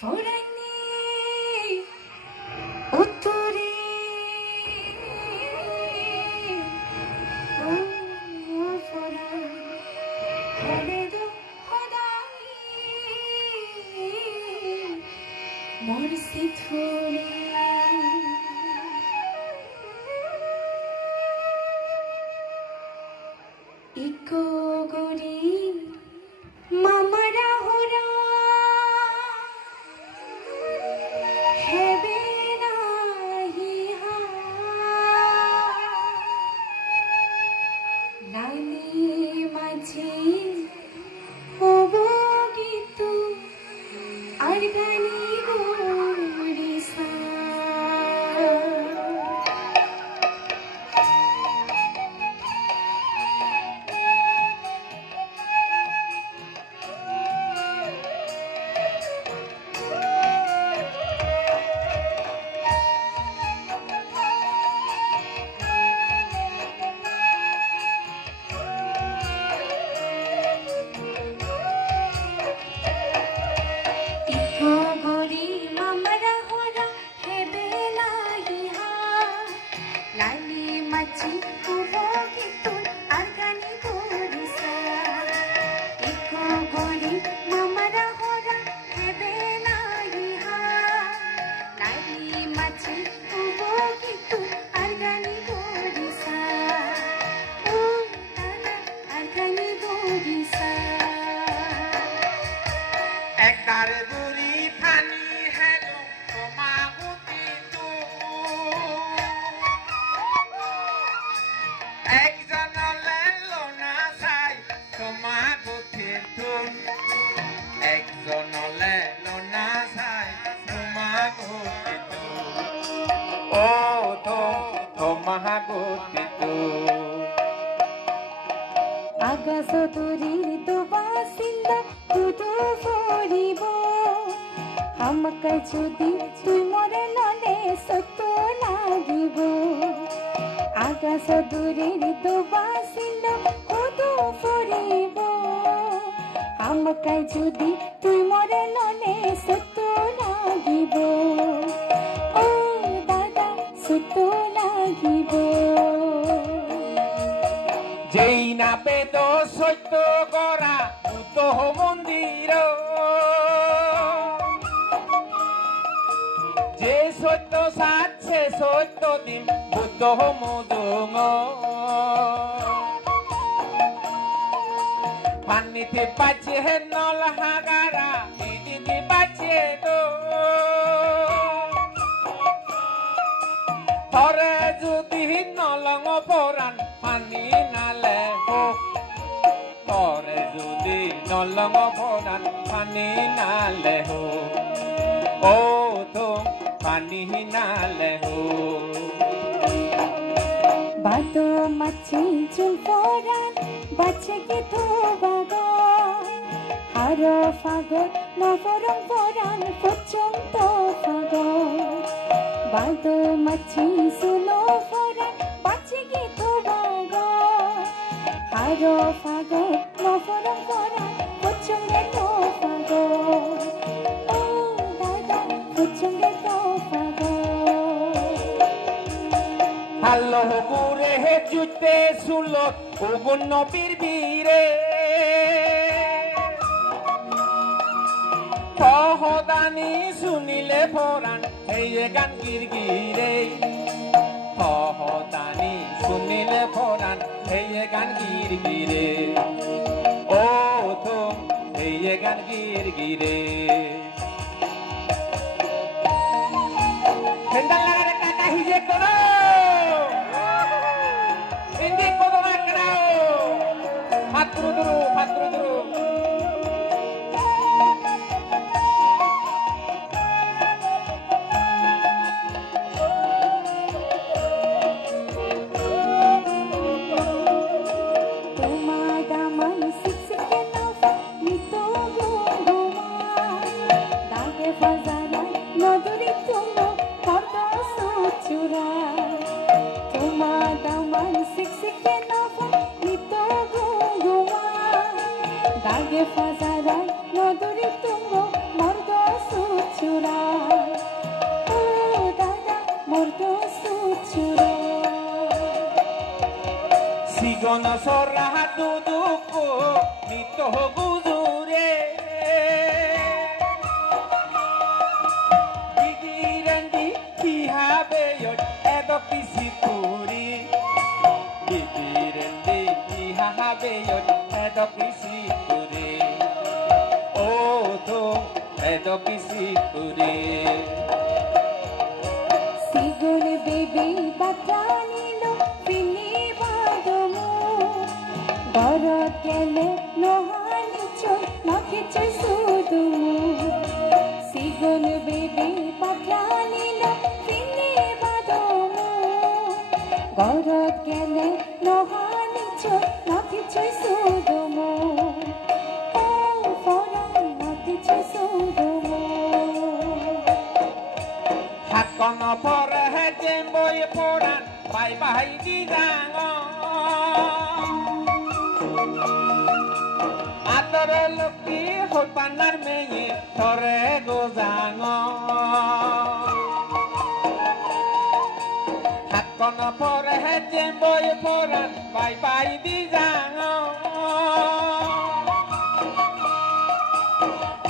ফোরানি উত্তরে ও ফোরান হলে দো খোদাই মরসি থোরে ইকো গরি মামারা হোরা হেবে নাহি হা লাইনি মাঝে অবগিতু আর গানি গরিসা যদি তুই মরে নলে সত লাগিব আকাশ দূরের তো বাসিল কদু ফরিব আমাকে যদি তুই মরে নলে সত লাগিব ও দাদা সত লাগিব যেই না পেত সত্য করা ভূত মন্দির যে সত্য সাথে সত্য দিন বুদ্ধ মদুঙ পানিতে পাচ্ছে নল হাগারা দিদি পাচ্ছে তো থরে যদি নলঙ পরাণ পানি নালে হোক থরে যদি নলঙ পরাণ পানি নালে হোক ও তো পানি নালে হো বাতো মাছি চুল পরান বাচ্চে কি ধোবাগ হার ফাগর নবরং পরান পর্যন্ত ফাগ বাতো মাছি সুলো পরান বাচ্চে কি ধোবাগ হার ফাগর নবরং পরান পর্যন্ত ফাগ হাল্লো গুরে হে জুতে সুলত ওগুন নবীর বীরে ফহদানি শুনিলে ফরান এই গান গিরগিরে ফহদানি শুনিলে ফরান এই গান গিরগিরে ও তো এই গান গিরগিরে হেন্দাল লাগারে কাকা হিজে করো হিন্দি কত মাকড়াও ফাত্রু দুরু জীবন সরা দুঃখ নিত গুজুরে দিদিরেন্দি কি হবে এত পিসি পুরি দিদিরেন্দি কি হবে এত পিসি পুরি ও তো এত পিসি পুরি সিগুন বেবি বাটানিল পিনি বাদমু গরত গেলে নোহানি চই নখে চই সুদুমু সিগুন বেবি বাটানিল পিনি বাদমু গরত গেলে নোহানি চই নখে চই সুদুমু ও ফরান নখে চই সুদুমু কোন পরে যে বই পড়ান বাই বাই দি যাং আতর লক্ষ্মী হল পান্নার মেয়ে ধরে গোজাং হাত কোন পরে যে বই পড়ান বাই বাই দি যাং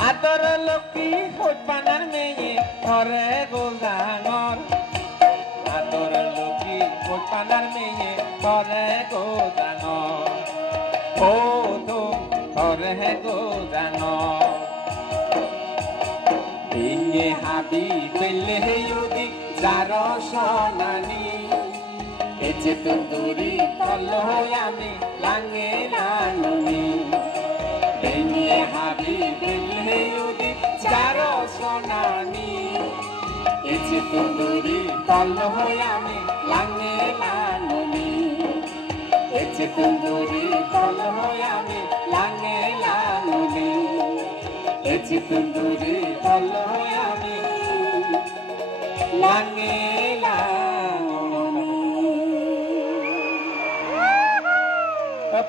আতর লক্ষ্মী হল পান্নার মেয়ে ধরে গোজাঙর আদর লক্ষ্মী পানার মেয়ে ধরে গোজাঙর ও তো ধরে গোজাঙর ইয়ে হাবি পেলে ইউদি যার সনানি এচে তুন্দুরি তল আমি লাঙে নানুনি ইয়ে হাবি পেলে ইউদি যার সনানি এচে তুন্দুরি তল আমি লাঙে নানুনি এচে তুন্দুরি তল আমি লাঙে নানুনি এচে তুন্দুরি তল আমি লাঙে নানুনি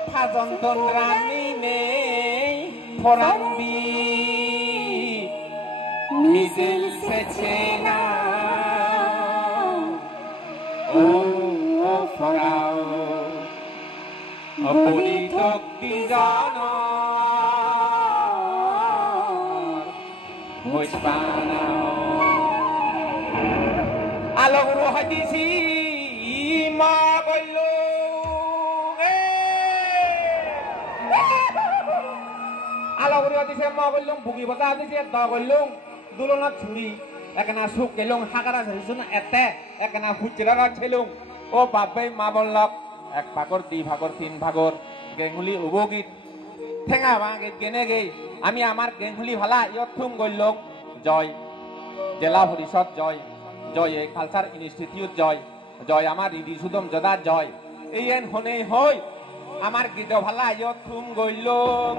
ফাজন্তন রানী নেই ফরানবি মিজেল সেছে না ও ফরাও অপনি তক্তি জান মুজবানাও আলোক রোহাই দিছি মা বলল আলোক রোহাই দিছে মা বললুম ভুগি বতা দিছে দ বললুম দুলনা ছুরি একনা সুখ গেলুম হাগারা ঝরিছুন এতে একনা হুচরা ছেলুম ও বাপে মা বললক এক ভাগর দুই ভাগর তিন ভাগর গেঙ্গুলি উবগীত ঠেঙা ভাঙিত গেনে গেই আমি আমার গেঙ্গুলি ভালা ইয়থুম গল্লক জয় জেলা পরিষদ জয় জয় কালচার ইনস্টিটিউট জয় জয় আমার রিদি সুদম জদা জয় এই এন হনে হই আমার গীত ভালা ইয়থুম গল্লক